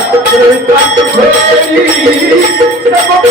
هيري نکو